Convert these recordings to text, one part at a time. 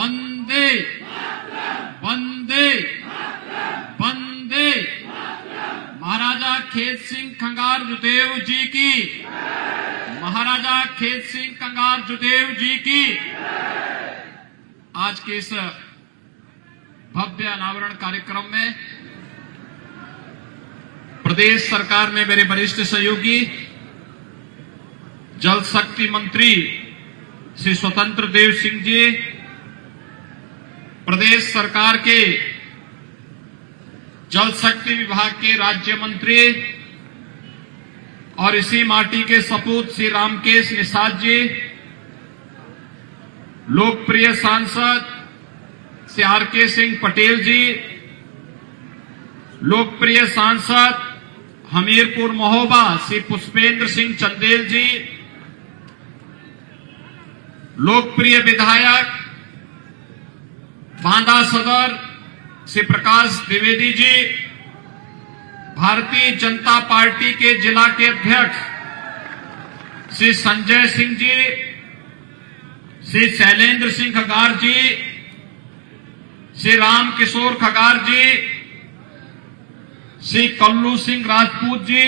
वंदे वंदे वंदे महाराजा खेत सिंह खंगार जुदेव जी की, महाराजा खेत सिंह खंगार जुदेव जी की। आज के इस भव्य अनावरण कार्यक्रम में प्रदेश सरकार में मेरे वरिष्ठ सहयोगी जल शक्ति मंत्री श्री स्वतंत्र देव सिंह जी, प्रदेश सरकार के जल शक्ति विभाग के राज्य मंत्री और इसी माटी के सपूत श्री रामकेश निषाद जी, लोकप्रिय सांसद श्री आर.के. सिंह पटेल जी, लोकप्रिय सांसद हमीरपुर महोबा श्री पुष्पेंद्र सिंह चंदेल जी, लोकप्रिय विधायक बांदा सदर श्री प्रकाश द्विवेदी जी, भारतीय जनता पार्टी के जिला के अध्यक्ष श्री संजय सिंह जी, श्री शैलेंद्र सिंह खगार जी, श्री राम किशोर खगार जी, श्री कल्लू सिंह राजपूत जी,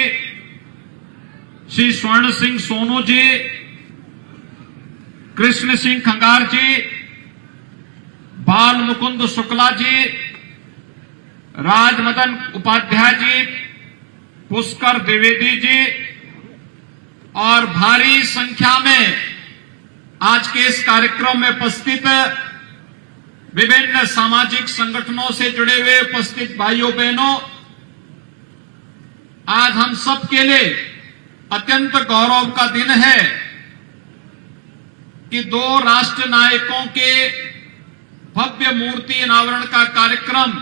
श्री स्वर्ण सिंह सोनू जी, कृष्ण सिंह खंगार जी, बाल मुकुंद शुक्ला जी, राजमदन उपाध्याय जी, पुष्कर द्विवेदी जी और भारी संख्या में आज के इस कार्यक्रम में उपस्थित विभिन्न सामाजिक संगठनों से जुड़े हुए उपस्थित भाइयों बहनों, आज हम सब के लिए अत्यंत गौरव का दिन है कि दो राष्ट्र नायकों के भव्य मूर्ति अनावरण का कार्यक्रम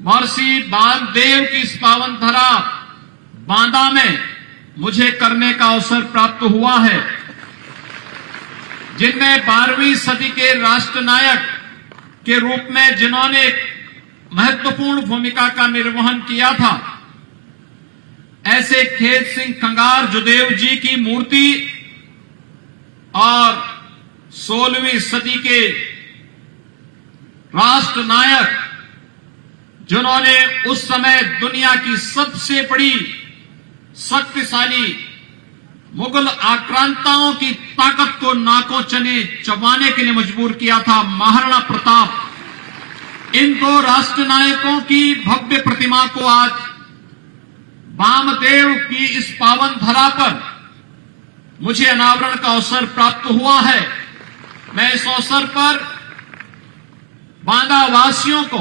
महर्षि बालदेव की इस पावन धरा बांदा में मुझे करने का अवसर प्राप्त हुआ है, जिनमें 12वीं सदी के राष्ट्र नायक के रूप में जिन्होंने एक महत्वपूर्ण भूमिका का निर्वहन किया था, ऐसे खेत सिंह खंगार जुदेव जी की मूर्ति और 16वीं सदी के राष्ट्र नायक जिन्होंने उस समय दुनिया की सबसे बड़ी शक्तिशाली मुगल आक्रांताओं की ताकत को नाकों चने चबाने के लिए मजबूर किया था, महाराणा प्रताप। इन दो राष्ट्र नायकों की भव्य प्रतिमा को आज वामदेव की इस पावन धरा पर मुझे अनावरण का अवसर प्राप्त हुआ है। मैं इस अवसर पर बांदा वासियों को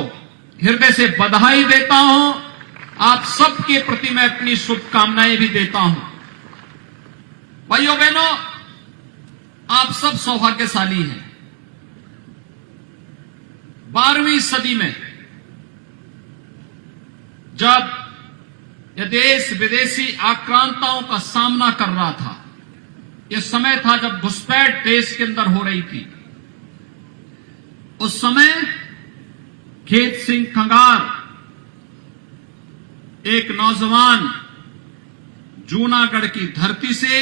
हृदय से बधाई देता हूं, आप सबके प्रति मैं अपनी शुभकामनाएं भी देता हूं। भाइयों बहनों, आप सब सौभाग्यशाली हैं। 12वीं सदी में जब यह देश विदेशी आक्रांताओं का सामना कर रहा था, यह समय था जब घुसपैठ देश के अंदर हो रही थी, उस समय खेत सिंह खंगार एक नौजवान जूनागढ़ की धरती से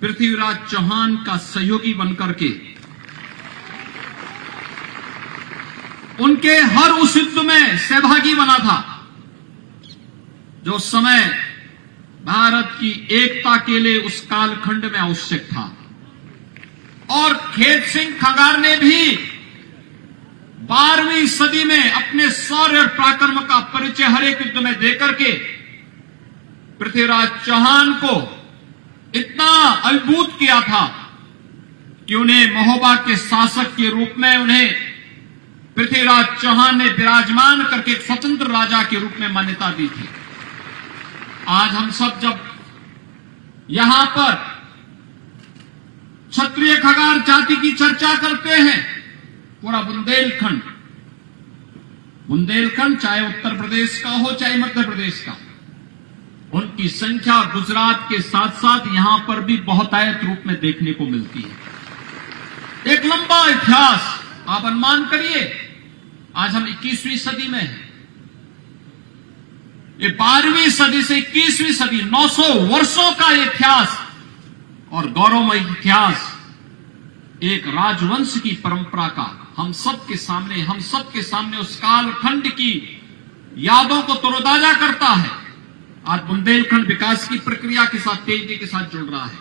पृथ्वीराज चौहान का सहयोगी बनकर के उनके हर उस युद्ध में सहभागी बना था जो समय भारत की एकता के लिए उस कालखंड में आवश्यक था। और खेत सिंह खंगार ने भी 12वीं सदी में अपने शौर्य और पराक्रम का परिचय हर एक युद्ध में देकर के पृथ्वीराज चौहान को इतना अभिभूत किया था कि उन्हें महोबा के शासक के रूप में उन्हें पृथ्वीराज चौहान ने विराजमान करके एक स्वतंत्र राजा के रूप में मान्यता दी थी। आज हम सब जब यहां पर क्षत्रिय खंगार जाति की चर्चा करते हैं, पूरा बुंदेलखंड चाहे उत्तर प्रदेश का हो चाहे मध्य प्रदेश का, उनकी संख्या गुजरात के साथ साथ यहां पर भी बहुतायत रूप में देखने को मिलती है। एक लंबा इतिहास, आप अनुमान करिए, आज हम 21वीं सदी में हैं। ये 12वीं सदी से 21वीं सदी 900 वर्षों का इतिहास और गौरवमय इतिहास एक राजवंश की परंपरा का हम सबके सामने उस कालखंड की यादों को तरोताजा करता है। आज बुंदेलखंड विकास की प्रक्रिया के साथ तेजी के साथ जुड़ रहा है।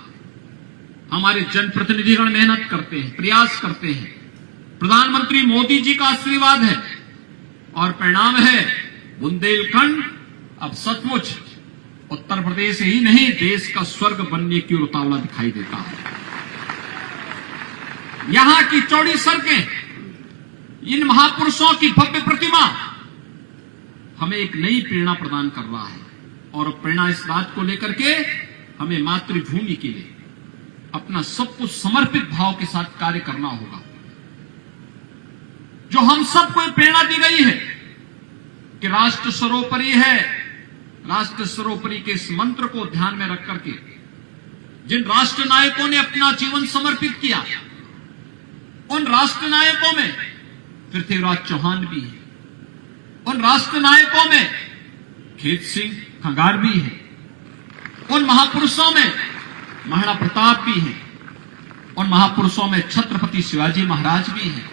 हमारे जनप्रतिनिधिगण मेहनत करते हैं, प्रयास करते हैं। प्रधानमंत्री मोदी जी का आशीर्वाद है और परिणाम है बुंदेलखंड अब सचमुच उत्तर प्रदेश ही नहीं देश का स्वर्ग बनने की ओर उतावला दिखाई देता है। यहां की चौड़ी सड़कें, इन महापुरुषों की भव्य प्रतिमा हमें एक नई प्रेरणा प्रदान कर रहा है और प्रेरणा इस बात को लेकर के हमें मातृभूमि के लिए अपना सब कुछ समर्पित भाव के साथ कार्य करना होगा। जो हम सबको प्रेरणा दी गई है कि राष्ट्र सर्वोपरि है, राष्ट्र सर्वोपरि के इस मंत्र को ध्यान में रख करके जिन राष्ट्र नायकों ने अपना जीवन समर्पित किया, उन राष्ट्र नायकों में पृथ्वीराज चौहान भी है, उन राष्ट्र नायकों में खेत सिंह खंगार भी है, उन महापुरुषों में महाराणा प्रताप भी है, उन महापुरुषों में छत्रपति शिवाजी महाराज भी है,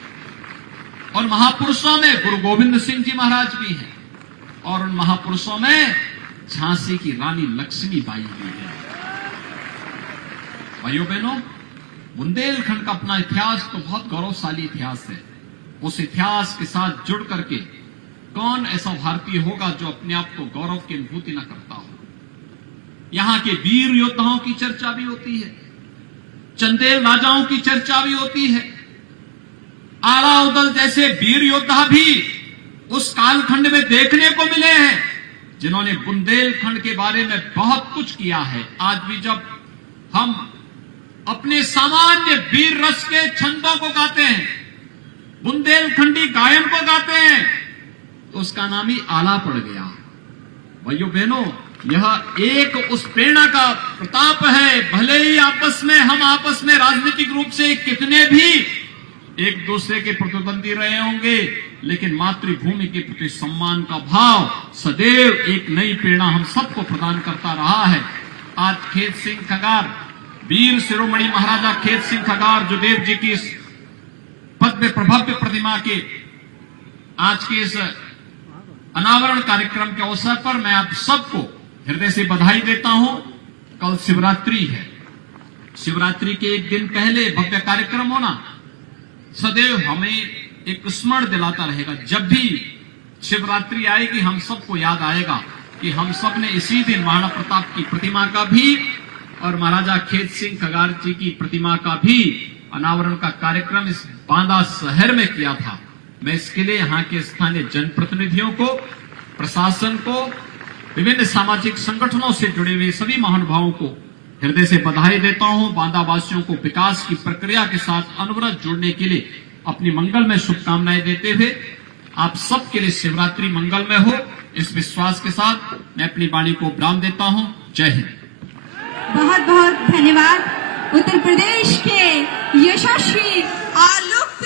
उन महापुरुषों में गुरु गोविंद सिंह जी महाराज भी है और उन महापुरुषों में झांसी की रानी लक्ष्मीबाई भी है। भाइयों बहनों, बुंदेलखंड का अपना इतिहास तो बहुत गौरवशाली इतिहास है। उस इतिहास के साथ जुड़ करके कौन ऐसा भारतीय होगा जो अपने आप को गौरव की अनुभूति न करता हो। यहां के वीर योद्धाओं की चर्चा भी होती है, चंदेल राजाओं की चर्चा भी होती है। आला उदल जैसे वीर योद्धा भी उस कालखंड में देखने को मिले हैं जिन्होंने बुंदेलखंड के बारे में बहुत कुछ किया है। आज भी जब हम अपने सामान्य वीर रस के छंदों को गाते हैं, बुंदेलखंडी गायन को गाते हैं, तो उसका नाम ही आला पड़ गया। भाइयों बहनों, यह एक उस प्रेरणा का प्रताप है। भले ही हम आपस में राजनीतिक रूप से कितने भी एक दूसरे के प्रतिद्वंदी रहे होंगे, लेकिन मातृभूमि के प्रति सम्मान का भाव सदैव एक नई प्रेरणा हम सबको प्रदान करता रहा है। आज खेत सिंह खंगार, वीर शिरोमणि महाराजा खेत सिंह खंगार जो देव जी की इस भव्य प्रभव्य प्रतिमा के आज के इस अनावरण कार्यक्रम के अवसर पर मैं आप सबको हृदय से बधाई देता हूं। कल शिवरात्रि है। शिवरात्रि के एक दिन पहले भव्य कार्यक्रम होना सदैव हमें एक स्मरण दिलाता रहेगा। जब भी शिवरात्रि आएगी हम सबको याद आएगा कि हम सब ने इसी दिन महाराणा प्रताप की प्रतिमा का भी और महाराजा खेत सिंह खंगार जी की प्रतिमा का भी अनावरण का कार्यक्रम इस बांदा शहर में किया था। मैं इसके लिए यहाँ के स्थानीय जनप्रतिनिधियों को, प्रशासन को, विभिन्न सामाजिक संगठनों से जुड़े हुए सभी महानुभावों को हृदय से बधाई देता हूं। बांदा वासियों को विकास की प्रक्रिया के साथ अनवरत जुड़ने के लिए अपनी मंगलमय शुभकामनाएं देते हुए आप सबके लिए शिवरात्रि मंगलमय हो, इस विश्वास के साथ मैं अपनी वाणी को विराम देता हूं। जय हिंद। बहुत बहुत धन्यवाद। उत्तर प्रदेश के यशस्वी आलोक